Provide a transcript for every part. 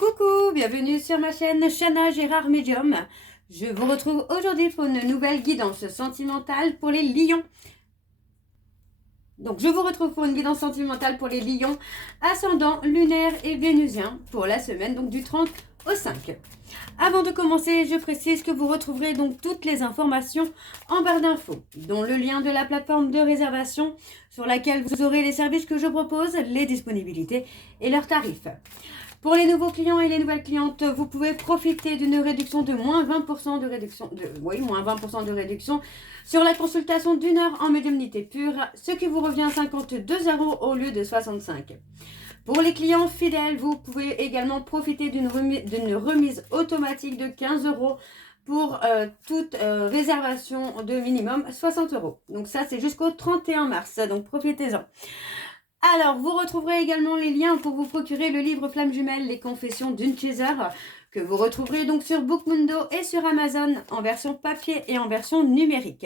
Coucou, bienvenue sur ma chaîne Chana Gérard Medium. Je vous retrouve aujourd'hui pour une nouvelle guidance sentimentale pour les lions. Donc je vous retrouve pour une guidance sentimentale pour les lions, ascendant lunaire et vénusien pour la semaine donc du 30 au 5. Avant de commencer, je précise que vous retrouverez donc toutes les informations en barre d'infos, dont le lien de la plateforme de réservation sur laquelle vous aurez les services que je propose, les disponibilités et leurs tarifs. Pour les nouveaux clients et les nouvelles clientes, vous pouvez profiter d'une réduction de moins 20% de réduction, moins 20% de réduction sur la consultation d'une heure en médiumnité pure, ce qui vous revient à 52 € au lieu de 65. Pour les clients fidèles, vous pouvez également profiter d'une remise automatique de 15 € pour toute réservation de minimum 60 €. Donc ça, c'est jusqu'au 31 mars, donc profitez-en. Alors, vous retrouverez également les liens pour vous procurer le livre Flamme Jumelle, les confessions d'une chaser, que vous retrouverez donc sur Bookmundo et sur Amazon en version papier et en version numérique.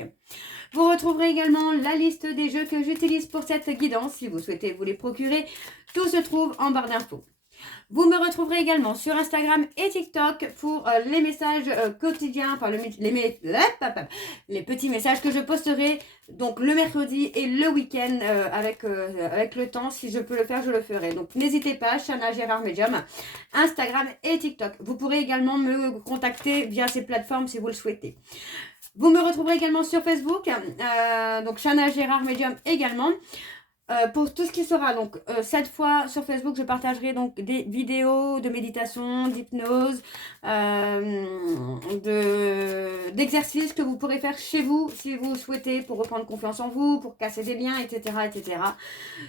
Vous retrouverez également la liste des jeux que j'utilise pour cette guidance. Si vous souhaitez vous les procurer, tout se trouve en barre d'infos. Vous me retrouverez également sur Instagram et TikTok pour les messages quotidiens, enfin les petits messages que je posterai donc le mercredi et le week-end avec le temps. Si je peux le faire, je le ferai. Donc n'hésitez pas, Chana Gérard Medium, Instagram et TikTok. Vous pourrez également me contacter via ces plateformes si vous le souhaitez. Vous me retrouverez également sur Facebook, donc Chana Gérard Medium également. Pour tout ce qui sera donc cette fois sur Facebook, je partagerai donc des vidéos de méditation, d'hypnose, d'exercices que vous pourrez faire chez vous si vous souhaitez pour reprendre confiance en vous, pour casser des liens, etc. etc.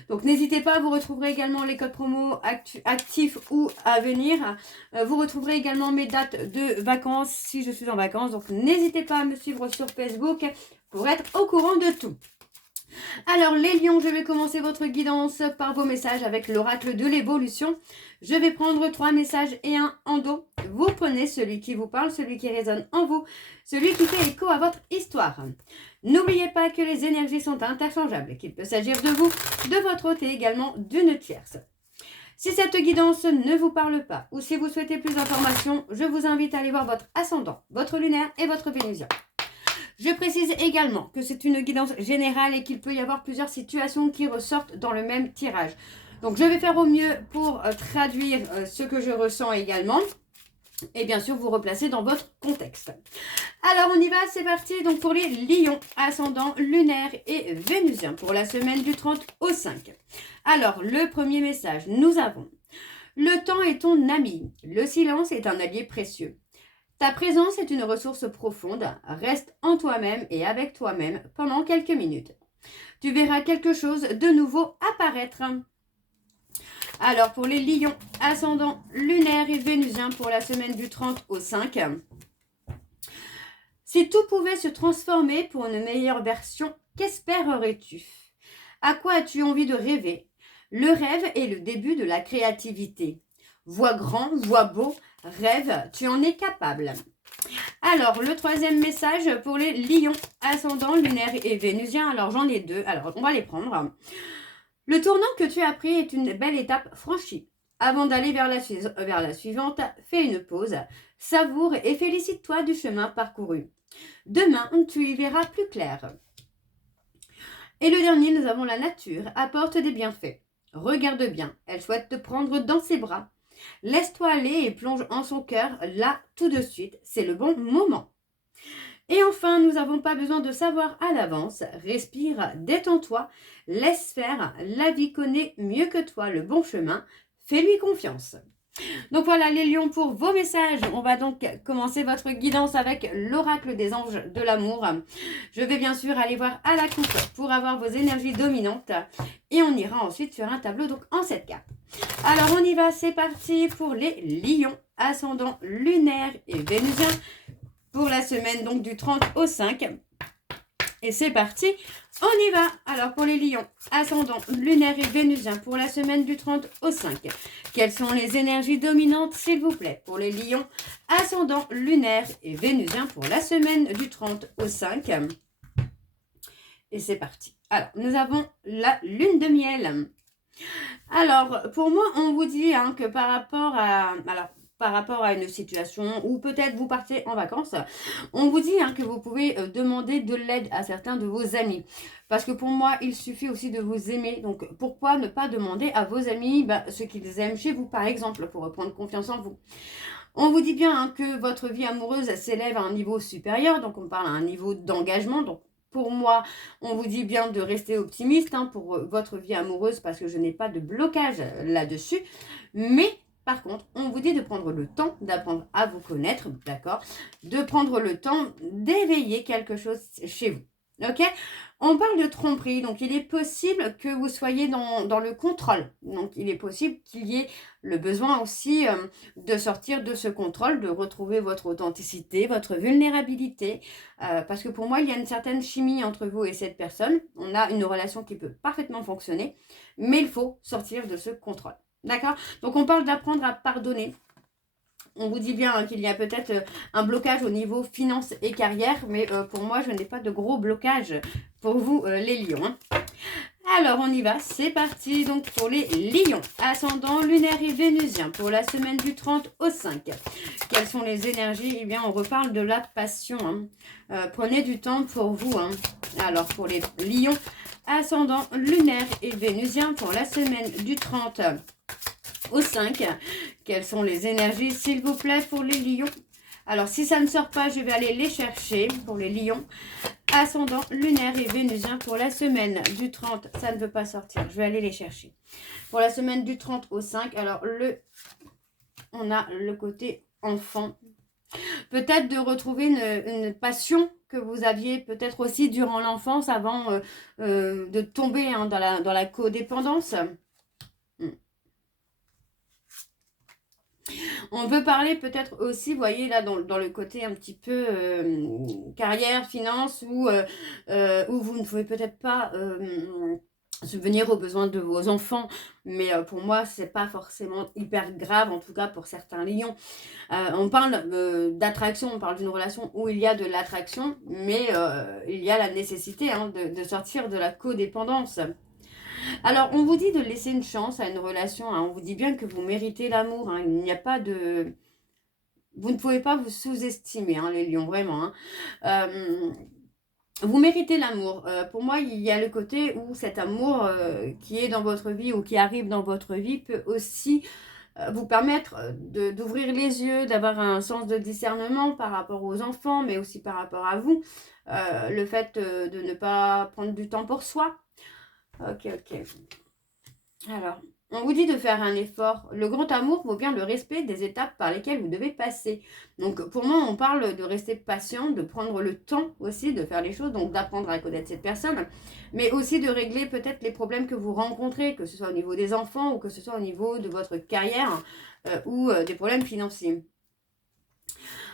Donc n'hésitez pas, vous retrouverez également les codes promo actifs ou à venir. Vous retrouverez également mes dates de vacances si je suis en vacances. Donc n'hésitez pas à me suivre sur Facebook pour être au courant de tout. Alors les lions, je vais commencer votre guidance par vos messages avec l'oracle de l'évolution. Je vais prendre 3 messages et un en dos. Vous prenez celui qui vous parle, celui qui résonne en vous, celui qui fait écho à votre histoire. N'oubliez pas que les énergies sont interchangeables, qu'il peut s'agir de vous, de votre hôte et également d'une tierce. Si cette guidance ne vous parle pas ou si vous souhaitez plus d'informations, je vous invite à aller voir votre ascendant, votre lunaire et votre vénusien. Je précise également que c'est une guidance générale et qu'il peut y avoir plusieurs situations qui ressortent dans le même tirage. Donc je vais faire au mieux pour traduire ce que je ressens également et bien sûr vous replacer dans votre contexte. Alors on y va, c'est parti donc pour les lions, ascendant lunaire et vénusien pour la semaine du 30 au 5. Alors le premier message, nous avons: le temps est ton ami, le silence est un allié précieux. Ta présence est une ressource profonde, reste en toi-même et avec toi-même pendant quelques minutes. Tu verras quelque chose de nouveau apparaître. Alors pour les lions, ascendant lunaire et vénusien pour la semaine du 30 au 5. Si tout pouvait se transformer pour une meilleure version, qu'espérerais-tu? À quoi as-tu envie de rêver? Le rêve est le début de la créativité. Vois grand, vois beau, rêve, tu en es capable. Alors, le troisième message pour les lions, ascendant lunaire et vénusien. Alors, j'en ai 2. Alors, on va les prendre. Le tournant que tu as pris est une belle étape franchie. Avant d'aller vers la suivante, fais une pause, savoure et félicite-toi du chemin parcouru. Demain, tu y verras plus clair. Et le dernier, nous avons la nature, apporte des bienfaits. Regarde bien, elle souhaite te prendre dans ses bras. Laisse-toi aller et plonge en son cœur, là, tout de suite, c'est le bon moment. Et enfin, nous n'avons pas besoin de savoir à l'avance. Respire, détends-toi, laisse faire, la vie connaît mieux que toi le bon chemin, fais-lui confiance. Donc voilà les lions pour vos messages. On va donc commencer votre guidance avec l'oracle des anges de l'amour. Je vais bien sûr aller voir à la coupe pour avoir vos énergies dominantes. Et on ira ensuite sur un tableau donc en 7 cartes. Alors on y va, c'est parti pour les lions, ascendant lunaire et vénusien pour la semaine donc du 30 au 5. Et c'est parti, on y va. Alors pour les lions, ascendant lunaire et vénusien pour la semaine du 30 au 5. Quelles sont les énergies dominantes s'il vous plaît pour les lions, ascendant lunaire et vénusien pour la semaine du 30 au 5. Et c'est parti. Alors nous avons la lune de miel. Alors, pour moi, on vous dit hein, que par rapport à... Alors, par rapport à une situation où peut-être vous partez en vacances, on vous dit hein, que vous pouvez demander de l'aide à certains de vos amis. Parce que pour moi, il suffit aussi de vous aimer. Donc, pourquoi ne pas demander à vos amis ce qu'ils aiment chez vous, par exemple, pour prendre confiance en vous. On vous dit bien hein, que votre vie amoureuse s'élève à un niveau supérieur, donc on parle à un niveau d'engagement. Donc pour moi, on vous dit bien de rester optimiste hein, pour votre vie amoureuse parce que je n'ai pas de blocage là-dessus. Mais par contre, on vous dit de prendre le temps d'apprendre à vous connaître, d'accord? De prendre le temps d'éveiller quelque chose chez vous. Ok? On parle de tromperie, donc il est possible que vous soyez dans le contrôle. Donc il est possible qu'il y ait le besoin aussi de sortir de ce contrôle, de retrouver votre authenticité, votre vulnérabilité. Parce que pour moi, il y a une certaine chimie entre vous et cette personne. On a une relation qui peut parfaitement fonctionner, mais il faut sortir de ce contrôle. D'accord? Donc on parle d'apprendre à pardonner. On vous dit bien hein, qu'il y a peut-être un blocage au niveau finance et carrière, mais pour moi, je n'ai pas de gros blocage pour vous, les lions. Hein. Alors, on y va, c'est parti. Donc, pour les lions, ascendant lunaire et vénusien, pour la semaine du 30 au 5. Quelles sont les énergies? Eh bien, on reparle de la passion. Hein. Prenez du temps pour vous. Hein. Alors, pour les lions, ascendant lunaire et vénusien, pour la semaine du 30 au 5. Quelles sont les énergies, s'il vous plaît, pour les lions? Alors, si ça ne sort pas, je vais aller les chercher pour les lions. Ascendant lunaire et vénusien pour la semaine du 30, ça ne veut pas sortir. Je vais aller les chercher. Pour la semaine du 30 au 5, alors on a le côté enfant. Peut-être de retrouver une passion que vous aviez peut-être aussi durant l'enfance avant de tomber hein, dans la codépendance. On peut parler peut-être aussi, vous voyez, là, dans le côté un petit peu carrière, finance, où vous ne pouvez peut-être pas subvenir aux besoins de vos enfants. Mais pour moi, c'est pas forcément hyper grave, en tout cas pour certains lions. On parle d'attraction, on parle d'une relation où il y a de l'attraction, mais il y a la nécessité hein, de sortir de la codépendance. Alors, on vous dit de laisser une chance à une relation. Hein. On vous dit bien que vous méritez l'amour. Hein. Il n'y a pas de... Vous ne pouvez pas vous sous-estimer, hein, les lions, vraiment. Hein. Vous méritez l'amour. Pour moi, il y a le côté où cet amour qui est dans votre vie ou qui arrive dans votre vie peut aussi vous permettre d'ouvrir les yeux, d'avoir un sens de discernement par rapport aux enfants, mais aussi par rapport à vous. Le fait de ne pas prendre du temps pour soi. Ok. Alors, on vous dit de faire un effort. Le grand amour vaut bien le respect des étapes par lesquelles vous devez passer. Donc, pour moi, on parle de rester patient, de prendre le temps aussi de faire les choses, donc d'apprendre à connaître cette personne, mais aussi de régler peut-être les problèmes que vous rencontrez, que ce soit au niveau des enfants ou que ce soit au niveau de votre carrière ou des problèmes financiers.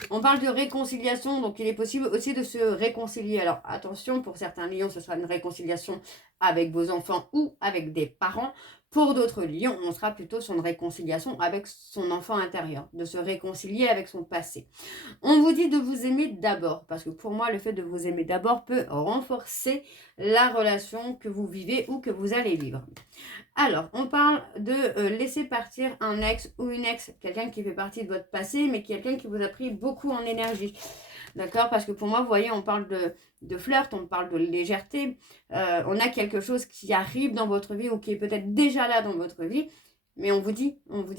On parle de réconciliation, donc il est possible aussi de se réconcilier. Alors attention, pour certains lions, ce sera une réconciliation avec vos enfants ou avec des parents. Pour d'autres lions, on sera plutôt sur une réconciliation avec son enfant intérieur, de se réconcilier avec son passé. On vous dit de vous aimer d'abord, parce que pour moi, le fait de vous aimer d'abord peut renforcer la relation que vous vivez ou que vous allez vivre. Alors, on parle de laisser partir un ex ou une ex, quelqu'un qui fait partie de votre passé, mais quelqu'un qui vous a pris beaucoup en énergie. D'accord? Parce que pour moi, vous voyez, on parle de flirt, on parle de légèreté. On a quelque chose qui arrive dans votre vie ou qui est peut-être déjà là dans votre vie. Mais on vous dit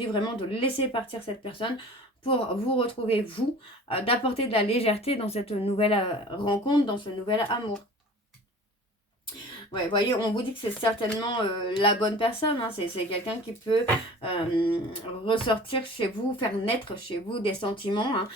vraiment de laisser partir cette personne pour vous retrouver, vous, d'apporter de la légèreté dans cette nouvelle rencontre, dans ce nouvel amour. Ouais, voyez, on vous dit que c'est certainement la bonne personne. Hein. C'est quelqu'un qui peut ressortir chez vous, faire naître chez vous des sentiments. Hein.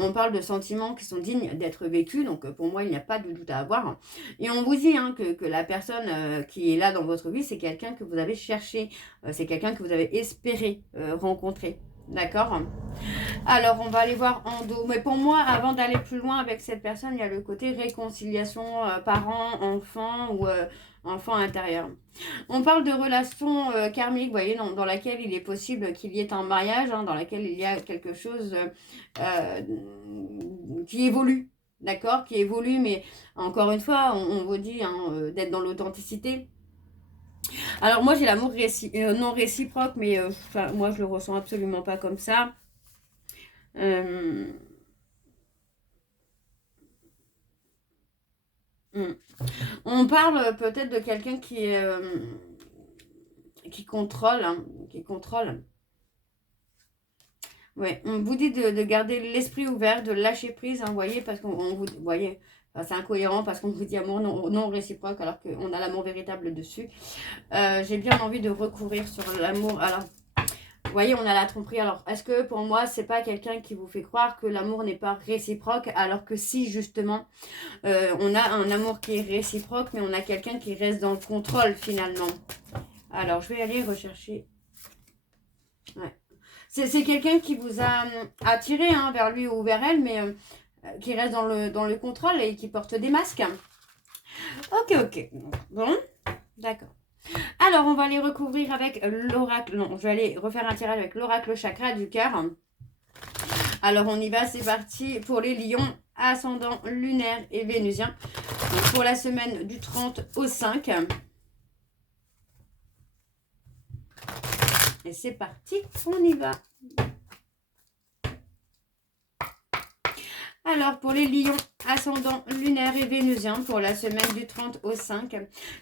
On parle de sentiments qui sont dignes d'être vécus. Donc, pour moi, il n'y a pas de doute à avoir. Hein. Et on vous dit hein, que la personne qui est là dans votre vie, c'est quelqu'un que vous avez cherché. C'est quelqu'un que vous avez espéré rencontrer. D'accord? Alors, on va aller voir en dos. Mais pour moi, avant d'aller plus loin avec cette personne, il y a le côté réconciliation parents-enfants ou enfant intérieur. On parle de relations karmiques, vous voyez, dans laquelle il est possible qu'il y ait un mariage, hein, dans laquelle il y a quelque chose qui évolue. D'accord? Qui évolue, mais encore une fois, on vous dit hein, d'être dans l'authenticité. Alors moi j'ai l'amour non réciproque, mais enfin, moi je le ressens absolument pas comme ça. Euh, hmm. On parle peut-être de quelqu'un qui contrôle, hein, qui contrôle. Ouais, on vous dit de garder l'esprit ouvert, de lâcher prise, hein, vous voyez, parce qu'on vous, voyez, enfin, c'est incohérent parce qu'on vous dit amour non réciproque alors qu'on a l'amour véritable dessus. J'ai bien envie de recourir sur l'amour. Alors, vous voyez, on a la tromperie. Alors, est-ce que pour moi, c'est pas quelqu'un qui vous fait croire que l'amour n'est pas réciproque, alors que si, justement, on a un amour qui est réciproque, mais on a quelqu'un qui reste dans le contrôle, finalement. Alors, je vais aller rechercher. Ouais. C'est quelqu'un qui vous a attiré hein, vers lui ou vers elle, mais qui reste dans le contrôle et qui porte des masques. Ok, ok. Bon, d'accord. Alors, on va aller recouvrir avec l'oracle. Non, je vais aller refaire un tirage avec l'oracle chakra du cœur. Alors, on y va, c'est parti pour les lions, ascendant lunaire et vénusien. Donc, pour la semaine du 30 au 5. Et c'est parti, on y va. Alors, pour les lions, ascendant lunaire et vénusien, pour la semaine du 30 au 5,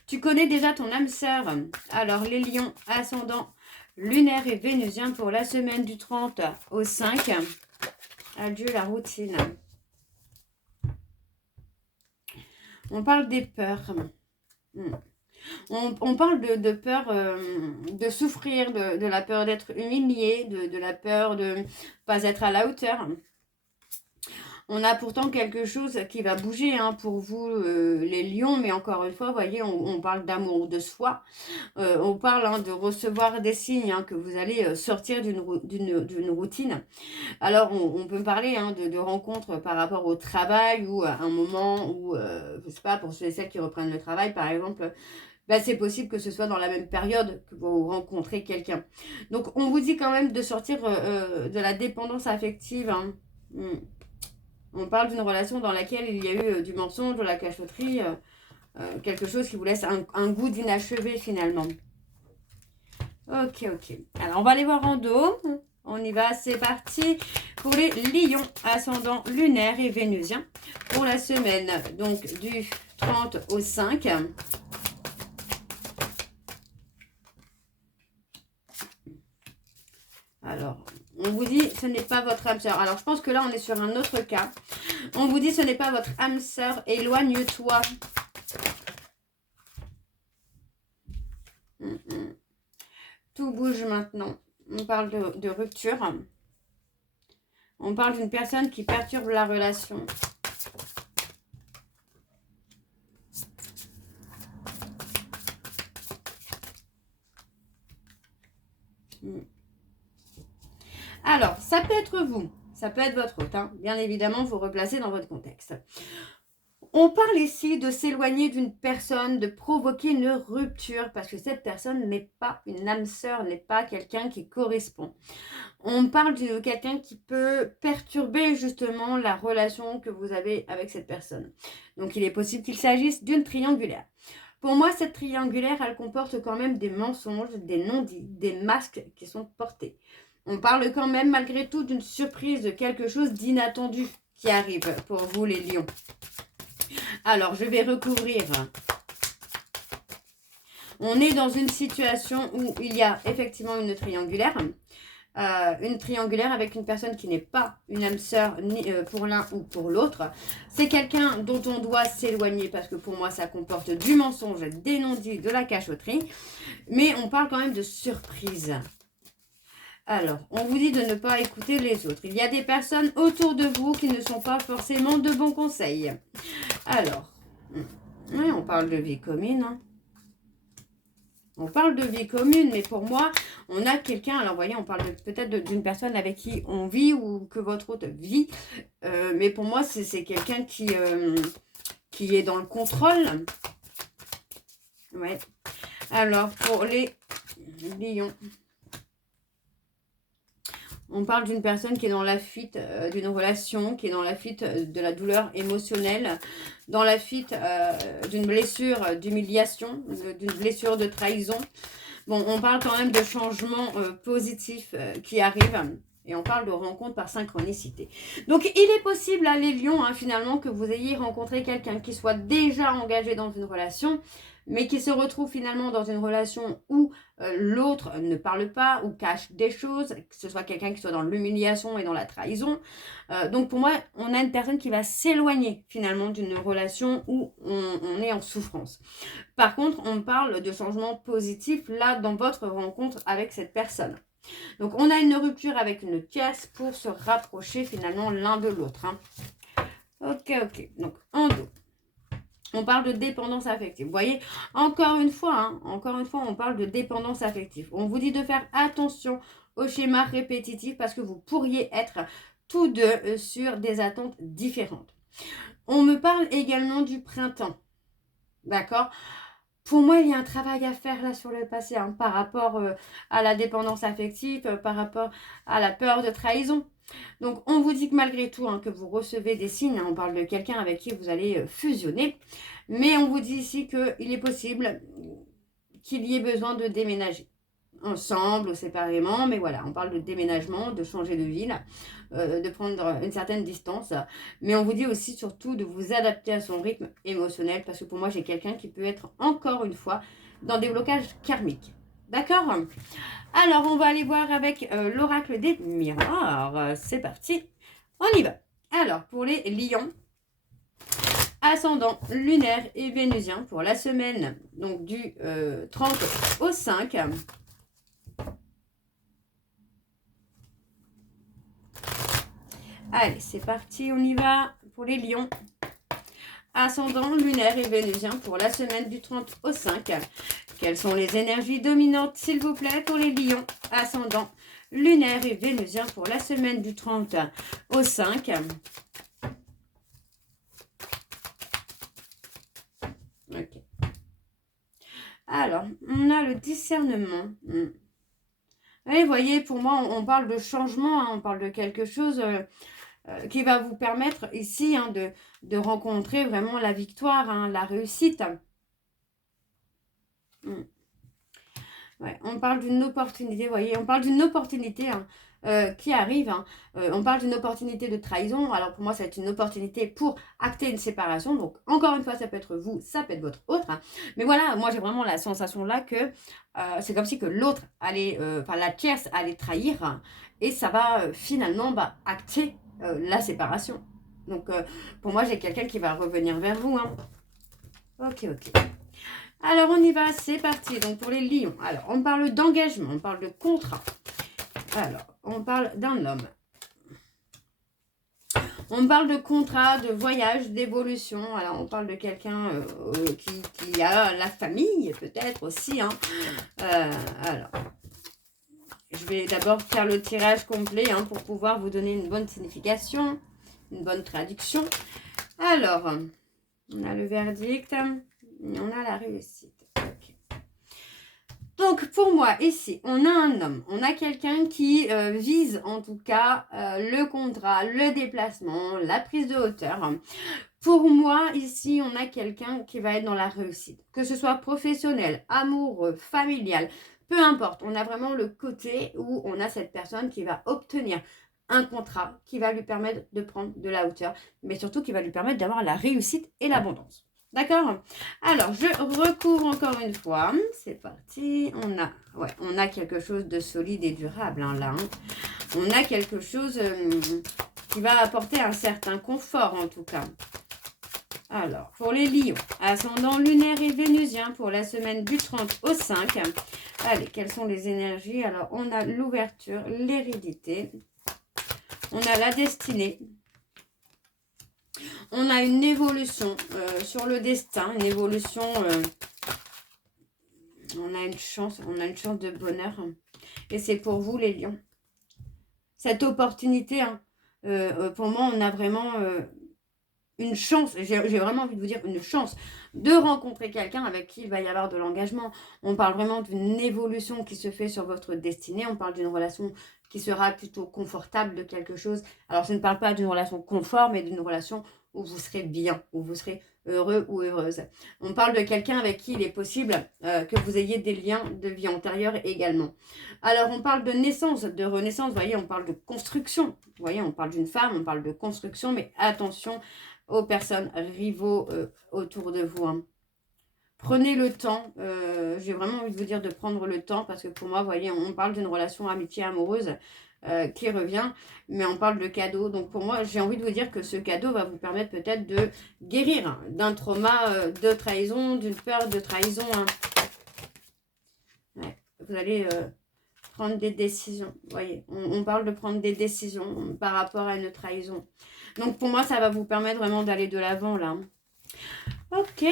tu connais déjà ton âme sœur. Alors, les lions, ascendant lunaire et vénusien, pour la semaine du 30 au 5. Adieu la routine. On parle des peurs. On parle de peur de souffrir, de la peur d'être humilié, de la peur de ne pas être à la hauteur. On a pourtant quelque chose qui va bouger hein, pour vous, les lions, mais encore une fois, vous voyez, on parle d'amour de soi. On parle hein, de recevoir des signes, hein, que vous allez sortir d'une routine. Alors, on peut parler hein, de rencontres par rapport au travail ou à un moment où, je ne sais pas, pour ceux et celles qui reprennent le travail, par exemple, bah, c'est possible que ce soit dans la même période que vous rencontrez quelqu'un. Donc, on vous dit quand même de sortir de la dépendance affective. Hein. On parle d'une relation dans laquelle il y a eu du mensonge, de la cachotterie, quelque chose qui vous laisse un goût d'inachevé finalement. Ok, ok. Alors, on va aller voir en dos. On y va, c'est parti pour les lions, ascendant lunaire et vénusien. Pour la semaine, donc du 30 au 5. Alors, on vous dit, ce n'est pas votre âme sœur. Alors, je pense que là, on est sur un autre cas. On vous dit, ce n'est pas votre âme sœur. Éloigne-toi. Tout bouge maintenant. On parle de rupture. On parle d'une personne qui perturbe la relation. Alors, ça peut être vous. Ça peut être votre hôte. Hein. Bien évidemment, vous replacez dans votre contexte. On parle ici de s'éloigner d'une personne, de provoquer une rupture, parce que cette personne n'est pas une âme sœur, n'est pas quelqu'un qui correspond. On parle de quelqu'un qui peut perturber justement la relation que vous avez avec cette personne. Donc, il est possible qu'il s'agisse d'une triangulaire. Pour moi, cette triangulaire, elle comporte quand même des mensonges, des non-dits, des masques qui sont portés. On parle quand même malgré tout d'une surprise, de quelque chose d'inattendu qui arrive pour vous les lions. Alors, je vais recouvrir. On est dans une situation où il y a effectivement une triangulaire. Une triangulaire avec une personne qui n'est pas une âme sœur pour l'un ou pour l'autre. C'est quelqu'un dont on doit s'éloigner parce que pour moi, ça comporte du mensonge, des non-dits, de la cachotterie. Mais on parle quand même de surprise. Alors, on vous dit de ne pas écouter les autres. Il y a des personnes autour de vous qui ne sont pas forcément de bons conseils. Alors, oui, on parle de vie commune. Hein. On parle de vie commune, mais pour moi, on a quelqu'un... Alors, vous voyez, on parle peut-être d'une personne avec qui on vit ou que votre hôte vit. Mais pour moi, c'est quelqu'un qui est dans le contrôle. Ouais. Alors, pour les lions... On parle d'une personne qui est dans la fuite d'une relation, qui est dans la fuite de la douleur émotionnelle, dans la fuite d'une blessure d'humiliation, d'une blessure de trahison. Bon, on parle quand même de changements positifs qui arrivent. Et on parle de rencontres par synchronicité. Donc, il est possible, là, les lions, hein, finalement, que vous ayez rencontré quelqu'un qui soit déjà engagé dans une relation, mais qui se retrouve finalement dans une relation où l'autre ne parle pas ou cache des choses, que ce soit quelqu'un qui soit dans l'humiliation et dans la trahison. Donc, pour moi, on a une personne qui va s'éloigner finalement d'une relation où on est en souffrance. Par contre, on parle de changements positifs, là, dans votre rencontre avec cette personne. Donc, on a une rupture avec une pièce pour se rapprocher finalement l'un de l'autre. Hein. Ok. Donc, en dos. On parle de dépendance affective. Vous voyez, encore une fois, on parle de dépendance affective. On vous dit de faire attention aux schémas répétitifs parce que vous pourriez être tous deux sur des attentes différentes. On me parle également du printemps. D'accord ? Pour moi, il y a un travail à faire là sur le passé par rapport à la dépendance affective, par rapport à la peur de trahison. Donc, on vous dit que malgré tout, que vous recevez des signes, on parle de quelqu'un avec qui vous allez fusionner, mais on vous dit ici qu'il est possible qu'il y ait besoin de déménager, ensemble ou séparément, mais voilà, on parle de déménagement, de changer de ville, de prendre une certaine distance, mais on vous dit aussi surtout de vous adapter à son rythme émotionnel, parce que pour moi, j'ai quelqu'un qui peut être, encore une fois, dans des blocages karmiques. D'accord ? Alors, on va aller voir avec l'oracle des miroirs. C'est parti, on y va. Alors, pour les lions, ascendant lunaire et vénusien pour la semaine donc du 30 au 5. Allez, c'est parti, on y va pour les lions. Ascendant lunaire et vénusien pour la semaine du 30 au 5. Quelles sont les énergies dominantes, s'il vous plaît, pour les lions? Ascendant lunaire et vénusien pour la semaine du 30 au 5. Ok. Alors, on a le discernement. Vous voyez, pour moi, on parle de changement, on parle de quelque chose qui va vous permettre ici de rencontrer vraiment la victoire, la réussite. Ouais, on parle d'une opportunité, vous voyez, on parle d'une opportunité qui arrive. On parle d'une opportunité de trahison. Alors pour moi, ça va être une opportunité pour acter une séparation. Donc encore une fois, ça peut être vous, ça peut être votre autre. Mais voilà, moi j'ai vraiment la sensation là que c'est comme si que l'autre allait, la tierce allait trahir et ça va finalement acter la séparation. Donc pour moi, j'ai quelqu'un qui va revenir vers vous. Ok. Alors, on y va, c'est parti. Donc, pour les lions. Alors, on parle d'engagement, on parle de contrat. Alors, on parle d'un homme. On parle de contrat, de voyage, d'évolution. Alors, on parle de quelqu'un qui a la famille, peut-être aussi. Alors, je vais d'abord faire le tirage complet pour pouvoir vous donner une bonne signification, une bonne traduction. Alors, on a le verdict. On a la réussite. Okay. Donc, pour moi, ici, on a un homme. On a quelqu'un qui vise, en tout cas, le contrat, le déplacement, la prise de hauteur. Pour moi, ici, on a quelqu'un qui va être dans la réussite. Que ce soit professionnel, amoureux, familial, peu importe. On a vraiment le côté où on a cette personne qui va obtenir un contrat qui va lui permettre de prendre de la hauteur, mais surtout qui va lui permettre d'avoir la réussite et l'abondance. D'accord? Alors, je recouvre encore une fois. C'est parti. On a quelque chose de solide et durable là. On a quelque chose qui va apporter un certain confort en tout cas. Alors, pour les lions, ascendant lunaire et vénusien pour la semaine du 30 au 5. Allez, quelles sont les énergies? Alors, on a l'ouverture, l'hérédité. On a la destinée. On a une évolution sur le destin, une évolution, on a une chance de bonheur. Et c'est pour vous les lions. Cette opportunité, pour moi, on a vraiment une chance, j'ai vraiment envie de vous dire une chance de rencontrer quelqu'un avec qui il va y avoir de l'engagement. On parle vraiment d'une évolution qui se fait sur votre destinée. On parle d'une relation qui sera plutôt confortable de quelque chose. Alors, je ne parle pas d'une relation confort, mais d'une relation où vous serez bien, où vous serez heureux ou heureuse. On parle de quelqu'un avec qui il est possible que vous ayez des liens de vie antérieure également. Alors, on parle de naissance, de renaissance, vous voyez, on parle de construction. Vous voyez, on parle d'une femme, on parle de construction, mais attention aux personnes rivaux autour de vous. Hein. Prenez le temps, j'ai vraiment envie de vous dire de prendre le temps, parce que pour moi, vous voyez, on parle d'une relation amitié amoureuse qui revient, mais on parle de cadeau. Donc pour moi, j'ai envie de vous dire que ce cadeau va vous permettre peut-être de guérir d'un trauma de trahison, d'une peur de trahison. Hein. Ouais, vous allez prendre des décisions. Vous voyez, on parle de prendre des décisions par rapport à une trahison. Donc pour moi, ça va vous permettre vraiment d'aller de l'avant là. Ok.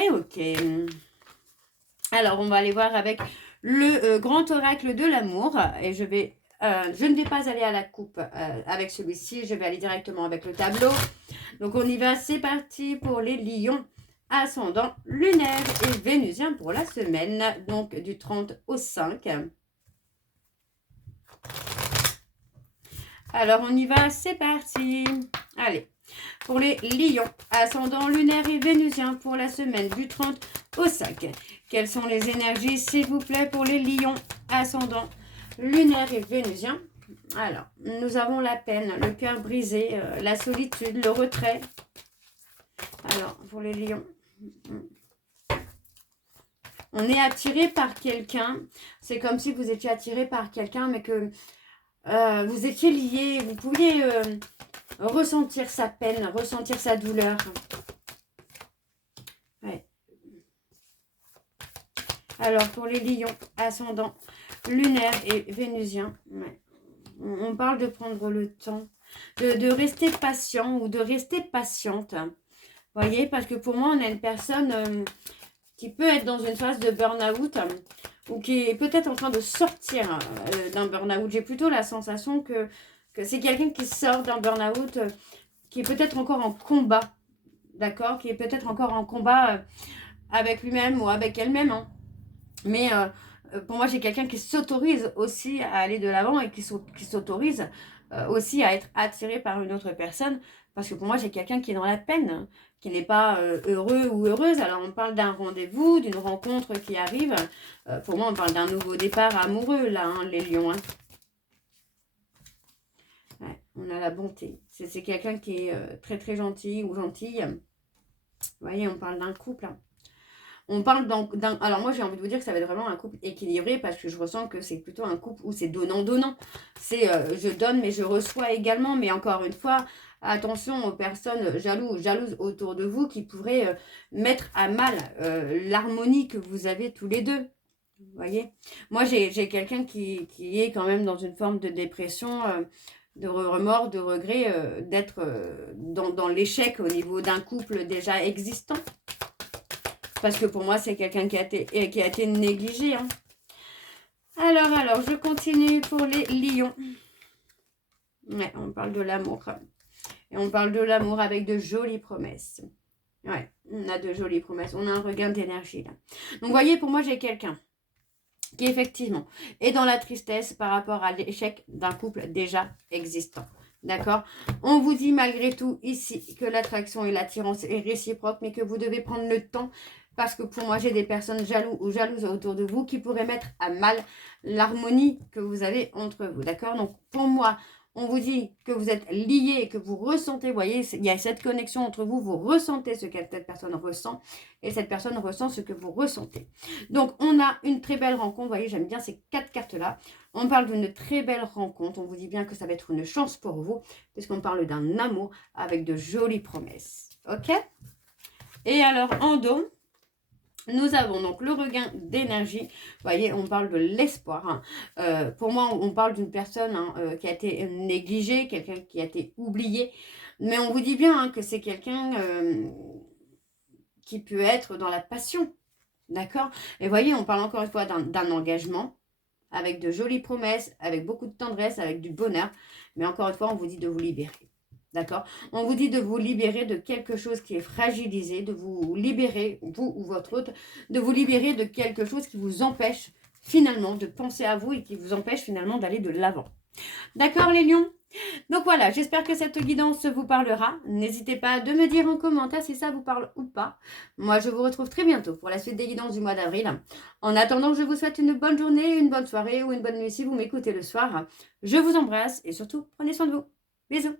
Alors, on va aller voir avec le grand oracle de l'amour. Et je ne vais pas aller à la coupe avec celui-ci. Je vais aller directement avec le tableau. Donc, on y va. C'est parti pour les lions. Ascendant lunaire et vénusien pour la semaine. Donc, du 30 au 5. Alors, on y va. C'est parti. Allez. Pour les lions, ascendant lunaire et vénusien pour la semaine du 30 au 5. Quelles sont les énergies, s'il vous plaît, pour les lions, ascendant lunaire et vénusien? Alors, nous avons la peine, le cœur brisé, la solitude, le retrait. Alors, pour les lions, on est attiré par quelqu'un. C'est comme si vous étiez attiré par quelqu'un, mais que vous étiez liés. Vous pouviez ressentir sa peine, ressentir sa douleur. Ouais. Alors, pour les lions, ascendant lunaire et vénusien, ouais. On parle de prendre le temps, de rester patient ou de rester patiente. Vous voyez, parce que pour moi, on a une personne qui peut être dans une phase de burn-out ou qui est peut-être en train de sortir d'un burn-out. J'ai plutôt la sensation que c'est quelqu'un qui sort d'un burn-out, qui est peut-être encore en combat, d'accord? Qui est peut-être encore en combat avec lui-même ou avec elle-même. Hein. Mais pour moi, j'ai quelqu'un qui s'autorise aussi à aller de l'avant et qui s'autorise aussi à être attiré par une autre personne. Parce que pour moi, j'ai quelqu'un qui est dans la peine, hein, qui n'est pas heureux ou heureuse. Alors, on parle d'un rendez-vous, d'une rencontre qui arrive. Pour moi, on parle d'un nouveau départ amoureux, là, hein, les lions. Hein. Ouais, on a la bonté. C'est quelqu'un qui est très, très gentil ou gentille. Vous voyez, on parle d'un couple. Hein. On parle d'un... Alors moi, j'ai envie de vous dire que ça va être vraiment un couple équilibré parce que je ressens que c'est plutôt un couple où c'est donnant-donnant. C'est je donne mais je reçois également. Mais encore une fois, attention aux personnes jalouses autour de vous qui pourraient mettre à mal l'harmonie que vous avez tous les deux. Vous voyez? Moi, j'ai quelqu'un qui est quand même dans une forme de dépression, de remords, de regret, d'être dans l'échec au niveau d'un couple déjà existant. Parce que pour moi, c'est quelqu'un qui a été négligé. Hein. Alors, je continue pour les lions. Ouais, on parle de l'amour. Et on parle de l'amour avec de jolies promesses. Ouais, on a de jolies promesses. On a un regain d'énergie là. Donc, vous voyez, pour moi, j'ai quelqu'un qui, effectivement, est dans la tristesse par rapport à l'échec d'un couple déjà existant. D'accord? On vous dit malgré tout ici que l'attraction et l'attirance est réciproque, mais que vous devez prendre le temps. Parce que pour moi, j'ai des personnes jaloux ou jalouses autour de vous qui pourraient mettre à mal l'harmonie que vous avez entre vous. D'accord? Donc, pour moi, on vous dit que vous êtes liés, que vous ressentez, vous voyez, il y a cette connexion entre vous, vous ressentez ce que cette personne ressent et cette personne ressent ce que vous ressentez. Donc, on a une très belle rencontre. Vous voyez, j'aime bien ces 4 cartes-là. On parle d'une très belle rencontre. On vous dit bien que ça va être une chance pour vous puisqu'on parle d'un amour avec de jolies promesses. Ok? Et alors, en dos, nous avons donc le regain d'énergie. Vous voyez, on parle de l'espoir. Hein. Pour moi, on parle d'une personne qui a été négligée, quelqu'un qui a été oublié. Mais on vous dit bien hein, que c'est quelqu'un qui peut être dans la passion. D'accord? Et vous voyez, on parle encore une fois d'un engagement avec de jolies promesses, avec beaucoup de tendresse, avec du bonheur. Mais encore une fois, on vous dit de vous libérer. D'accord? On vous dit de vous libérer de quelque chose qui est fragilisé, de vous libérer, vous ou votre autre, de vous libérer de quelque chose qui vous empêche finalement de penser à vous et qui vous empêche finalement d'aller de l'avant. D'accord les lions? Donc voilà, j'espère que cette guidance vous parlera. N'hésitez pas de me dire en commentaire si ça vous parle ou pas. Moi, je vous retrouve très bientôt pour la suite des guidances du mois d'avril. En attendant, je vous souhaite une bonne journée, une bonne soirée ou une bonne nuit si vous m'écoutez le soir. Je vous embrasse et surtout, prenez soin de vous. Bisous.